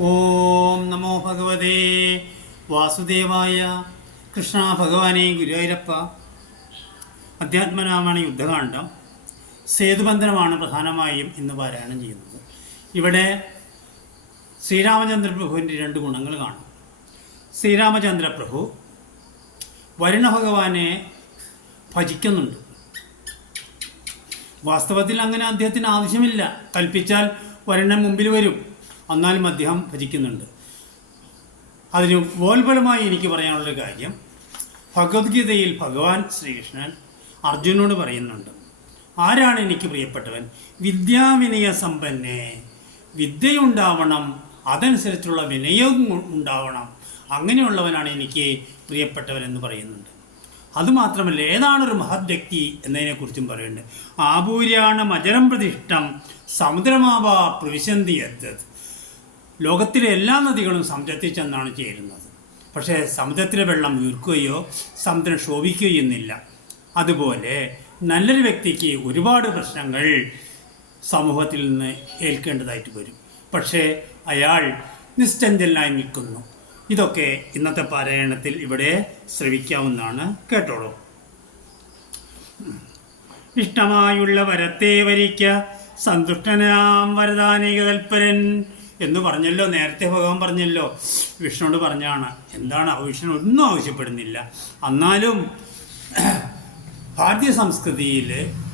ഓം നമോ ഭഗവതേ വാസുദേവായ. കൃഷ്ണ ഭഗവാനെ ഗുരുവായൂരപ്പ. അധ്യാത്മരാമായണ യുദ്ധകാന്ഡം സേതുബന്ധനമാണ് പ്രധാനമായും ഇന്ന് പാരായണം ചെയ്യുന്നത്. ഇവിടെ ശ്രീരാമചന്ദ്രപ്രഭുവിൻ്റെ രണ്ട് ഗുണങ്ങൾ കാണും. ശ്രീരാമചന്ദ്രപ്രഭു വരുണ ഭഗവാനെ ഭജിക്കുന്നുണ്ട്. വാസ്തവത്തിൽ അങ്ങനെ അദ്ദേഹത്തിന് ആവശ്യമില്ല. കൽപ്പിച്ചാൽ വരുണൻ മുമ്പിൽ വരും, എന്നാലും അദ്ദേഹം ഭജിക്കുന്നുണ്ട്. അതിന് ഉപോത്ബലമായി എനിക്ക് പറയാനുള്ളൊരു കാര്യം, ഭഗവത്ഗീതയിൽ ഭഗവാൻ ശ്രീകൃഷ്ണൻ അർജുനോട് പറയുന്നുണ്ട്, ആരാണ് എനിക്ക് പ്രിയപ്പെട്ടവൻ? വിദ്യാവിനയ സമ്പന്നെ. വിദ്യയുണ്ടാവണം, അതനുസരിച്ചുള്ള വിനയവും ഉണ്ടാവണം, അങ്ങനെയുള്ളവനാണ് എനിക്ക് പ്രിയപ്പെട്ടവൻ എന്ന് പറയുന്നുണ്ട്. അതുമാത്രമല്ല, ഏതാണൊരു മഹത് വ്യക്തി എന്നതിനെക്കുറിച്ചും പറയുന്നുണ്ട്. ആപൂര്യാണ് മജരം പ്രതിഷ്ഠം സമുദ്രമാവ പ്രവിശന്തി എത്തത്. ലോകത്തിലെ എല്ലാ നദികളും സമുദ്രത്തിൽ ചെന്നാണ് ചേരുന്നത്. പക്ഷേ സമുദ്രത്തിലെ വെള്ളം വീർക്കുകയോ സമുദ്രം ശോഭിക്കുകയോ ചെയ്യുന്നില്ല. അതുപോലെ നല്ലൊരു വ്യക്തിക്ക് ഒരുപാട് പ്രശ്നങ്ങൾ സമൂഹത്തിൽ നിന്ന് ഏൽക്കേണ്ടതായിട്ട് വരും. പക്ഷേ അയാൾ നിശ്ചഞ്ചലനായി നിൽക്കുന്നു. ഇതൊക്കെ ഇന്നത്തെ പാരായണത്തിൽ ഇവിടെ ശ്രവിക്കാവുന്നതാണ്. കേട്ടോളൂ. ഇഷ്ടമായുള്ള വരത്തെ വരിക്ക സന്തുഷ്ടനാം വരദാനിക തൽപരൻ എന്ന് പറഞ്ഞല്ലോ. നേരത്തെ ഭഗവാൻ പറഞ്ഞല്ലോ, വിഷ്ണുവോട് പറഞ്ഞാണ്. എന്താണ് വിഷ്ണു ഒന്നും ആവശ്യപ്പെടുന്നില്ല. എന്നാലും ഭാരതീയ സംസ്കൃതിയിൽ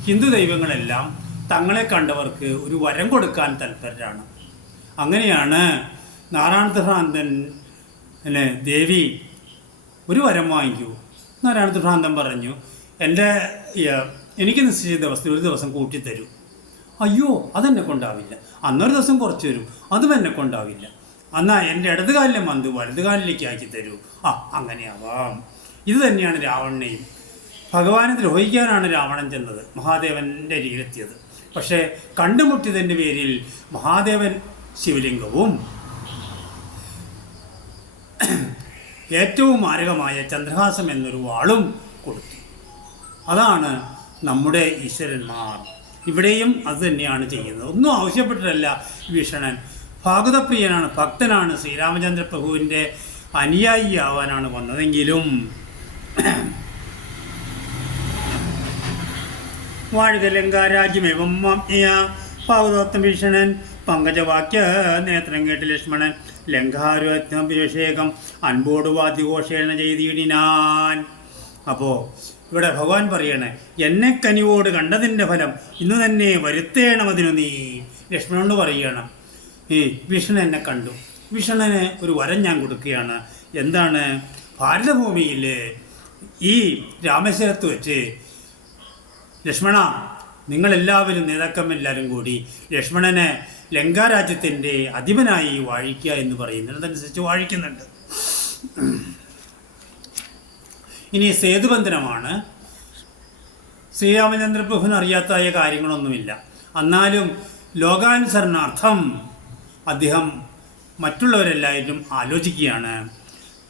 ഹിന്ദു ദൈവങ്ങളെല്ലാം തങ്ങളെ കണ്ടവർക്ക് ഒരു വരം കൊടുക്കാൻ തൽപരരാണ്. അങ്ങനെയാണ് നാരായണഭ്രാന്തൻ ദേവി ഒരു വരം വാങ്ങിക്കൂ. നാരായണഭ്രാന്തൻ പറഞ്ഞു, എനിക്ക് നിശ്ചയിച്ച ദിവസത്തിൽ ഒരു ദിവസം കൂട്ടിത്തരൂ. അയ്യോ, അതെന്നെ കൊണ്ടാവില്ല. അന്നൊരു ദിവസം കുറച്ച് തരൂ, അതും എന്നെ കൊണ്ടാവില്ല. എന്നാൽ എൻ്റെ ഇടതുകാലിലെ മന്ത് വലതുകാലിലേക്ക് ആക്കി തരൂ. അങ്ങനെയാവാം. ഇത് തന്നെയാണ് രാവണനെയും. ഭഗവാനെ ദ്രോഹിക്കാനാണ് രാവണൻ ചെന്നത്, മഹാദേവൻ്റെ രീതിയിലെത്തിയത്. പക്ഷേ കണ്ടുമുട്ടിയതിൻ്റെ പേരിൽ മഹാദേവൻ ശിവലിംഗവും ഏറ്റവും മാരകമായ ചന്ദ്രഹാസം എന്നൊരു വാളും കൊടുത്തു. അതാണ് നമ്മുടെ ഈശ്വരന്മാർ. ഇവിടെയും അത് തന്നെയാണ് ചെയ്യുന്നത്. ഒന്നും ആവശ്യപ്പെട്ടിട്ടല്ല ഭീഷണൻ. ഭാഗവതപ്രിയനാണ്, ഭക്തനാണ്. ശ്രീരാമചന്ദ്ര പ്രഭുവിൻ്റെ അനുയായി ആവാനാണ് വന്നതെങ്കിലും വാഴുക ലങ്കാരാജ്യമേവം ഭാഗവതോത്തം ഭീഷണൻ പങ്കജവാക്യ നേത്രം കേട്ട് ലക്ഷ്മണൻ ലങ്കാരുഭിഷേകം അൻപോട് വാദ്യഘോഷേണ ചെയ്തിടിനാൻ. അപ്പോൾ ഇവിടെ ഭഗവാൻ പറയണേ, എന്നെ കനിവോട് കണ്ടതിൻ്റെ ഫലം ഇന്ന് തന്നെ വരുത്തേണമതിനു നീ. ലക്ഷ്മണനോട് പറയണം, വിഷ്ണു എന്നെ കണ്ടു, വിഷ്ണുവിന് ഒരു വരം ഞാൻ കൊടുക്കുകയാണ്. എന്താണ്? ഭാരതഭൂമിയിൽ ഈ രാമേശ്വരത്ത് വെച്ച് ലക്ഷ്മണ, നിങ്ങളെല്ലാവരും നേതാക്കന്മാരെല്ലാവരും കൂടി ലക്ഷ്മണനെ ലങ്കാരാജ്യത്തിൻ്റെ അധിപനായി വാഴിക്കുക എന്ന് പറയുന്നത്. അതനുസരിച്ച് വാഴിക്കുന്നുണ്ട്. ഇനി സേതുബന്ധനമാണ്. ശ്രീരാമചന്ദ്ര പ്രഭുവിന് അറിയാത്തായ കാര്യങ്ങളൊന്നുമില്ല. എന്നാലും ലോകാനുസരണാർത്ഥം അദ്ദേഹം മറ്റുള്ളവരെല്ലാവരും ആലോചിക്കുകയാണ്.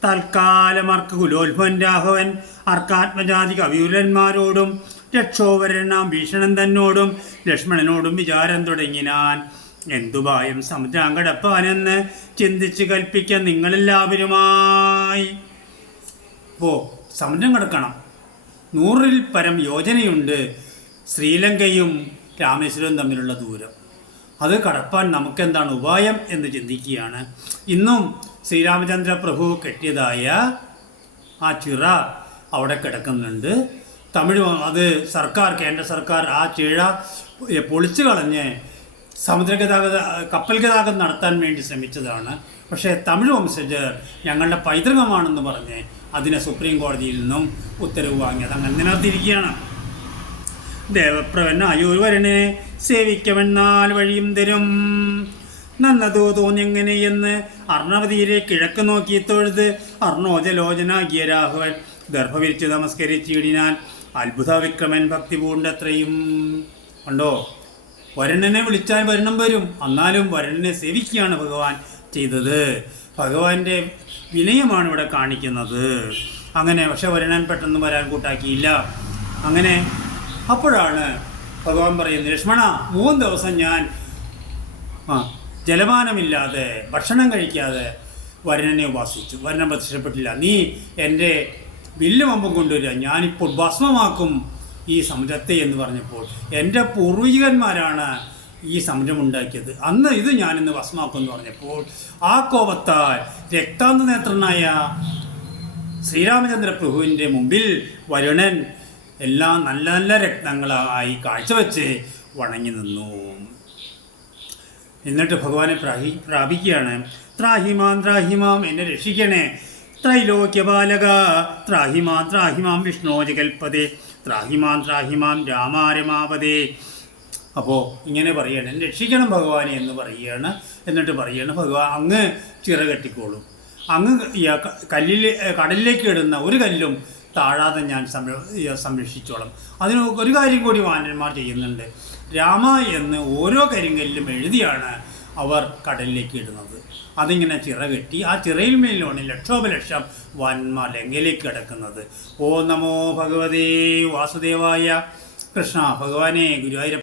തൽക്കാലമർക്ക് കുലോത്ഭവൻ രാഘവൻ അർക്കാത്മജാതി കവിയുലന്മാരോടും രക്ഷോവരനാം ഭീഷണൻ തന്നോടും ലക്ഷ്മണനോടും വിചാരം തുടങ്ങിനാൻ. എന്തുപായം സമുദ്രം കടപ്പാനെന്ന് ചിന്തിച്ച് കൽപ്പിക്കാൻ നിങ്ങളെല്ലാവരുമായി. സമുദ്രം കടക്കണം. 100-ൽ പരം യോജനയുണ്ട് ശ്രീലങ്കയും രാമേശ്വരവും തമ്മിലുള്ള ദൂരം. അത് കടപ്പാൻ നമുക്കെന്താണ് ഉപായം എന്ന് ചിന്തിക്കുകയാണ്. ഇന്നും ശ്രീരാമചന്ദ്ര പ്രഭു കെട്ടിയതായ ആ ചിറ അവിടെ കിടക്കുന്നുണ്ട്. അത് കേന്ദ്ര സർക്കാർ ആ ചിഴ പൊളിച്ചു കളഞ്ഞ് കപ്പൽ ഗതാഗതം നടത്താൻ വേണ്ടി ശ്രമിച്ചതാണ്. പക്ഷേ തമിഴ് വംശജർ ഞങ്ങളുടെ പൈതൃകമാണെന്ന് പറഞ്ഞ് അതിനെ സുപ്രീം കോടതിയിൽ നിന്നും ഉത്തരവ് വാങ്ങി അത് അങ്ങനെ നിലനിർത്തിയിരിക്കുകയാണ്. ദേവപ്രവൻ ആയൂർവരനെ സേവിക്കമെന്നാൽ വഴിയും തരും. നന്നതോ തോന്നിയെങ്ങനെയെന്ന് അർണവതീരെ കിഴക്ക് നോക്കി തൊഴുത് അർണോജലോചനാകിയ രാഘവൻ ഗർഭവിരിച്ച് നമസ്കരിച്ചിടിനാൻ. അത്ഭുത വിക്രമൻ ഭക്തി പൂണ്ടത്രയും. കണ്ടോ, വരുണനെ വിളിച്ചാൽ വരുണം വരും. എന്നാലും വരുണനെ സേവിക്കുകയാണ് ഭഗവാൻ ചെയ്തത്. ഭഗവാന്റെ വിനയമാണ് ഇവിടെ കാണിക്കുന്നത്. അങ്ങനെ പക്ഷെ വരുണൻ പെട്ടെന്ന് വരാൻ കൂട്ടാക്കിയില്ല. അങ്ങനെ അപ്പോഴാണ് ഭഗവാൻ പറയുന്നത്, ലക്ഷ്മണ, 3 ദിവസം ഞാൻ ജലപാനമില്ലാതെ ഭക്ഷണം കഴിക്കാതെ വരുണനെ ഉപാസിച്ചു. വരുണൻ പ്രത്യക്ഷപ്പെട്ടില്ല. നീ എൻ്റെ വില്ല് അമ്പും കൊണ്ടുവരിക, ഞാനിപ്പോൾ ഭസ്മമാക്കും ഈ സമുദ്രത്തെ എന്ന് പറഞ്ഞപ്പോൾ എൻ്റെ പൂർവികന്മാരാണ് ഈ സമുദ്രം ഉണ്ടാക്കിയത്, അന്ന് ഇത് ഞാനിന്ന് ഭസ്മാക്കും എന്ന് പറഞ്ഞപ്പോൾ ആ കോപത്താൽ രക്താന്ത നേത്രനായ ശ്രീരാമചന്ദ്ര പ്രഭുവിൻ്റെ മുമ്പിൽ വരുണൻ എല്ലാം നല്ല നല്ല രത്നങ്ങളായി കാഴ്ചവെച്ച് വണങ്ങി നിന്നു. എന്നിട്ട് ഭഗവാനെ പ്രാപിക്കുകയാണ്. ത്രാഹിമാം എന്നെ രക്ഷിക്കണേ, ത്രൈലോക്യപാലക ത്രാഹിമാം വിഷ്ണോ ജഗൽപദേ ത്രാഹിമാം രാമാരമാപദേ. അപ്പോൾ ഇങ്ങനെ പറയുകയാണ്, എന്നെ രക്ഷിക്കണം ഭഗവാനെ എന്ന് പറയുകയാണ്. എന്നിട്ട് പറയുകയാണ്, ഭഗവാൻ അങ്ങ് ചിറകെട്ടിക്കോളും, അങ്ങ് കടലിലേക്ക് ഇടുന്ന ഒരു കല്ലും താഴാതെ ഞാൻ സംരക്ഷിച്ചോളാം. അതിന് ഒരു കാര്യം കൂടി വാനന്മാർ ചെയ്യുന്നുണ്ട്. രാമ എന്ന് ഓരോ കരിങ്കല്ലും എഴുതിയാണ് അവർ കടലിലേക്ക് ഇടുന്നത്. അതിങ്ങനെ ചിറകെട്ടി ആ ചിറയിൽ മേലാണ് ലക്ഷോപലക്ഷം വാനന്മാർ ലങ്കയിലേക്ക് കിടക്കുന്നത്. ഓ നമോ ഭഗവതേ വാസുദേവായ. കൃഷ്ണ ഭഗവാനെ ഗുരുവായൂരപ്പ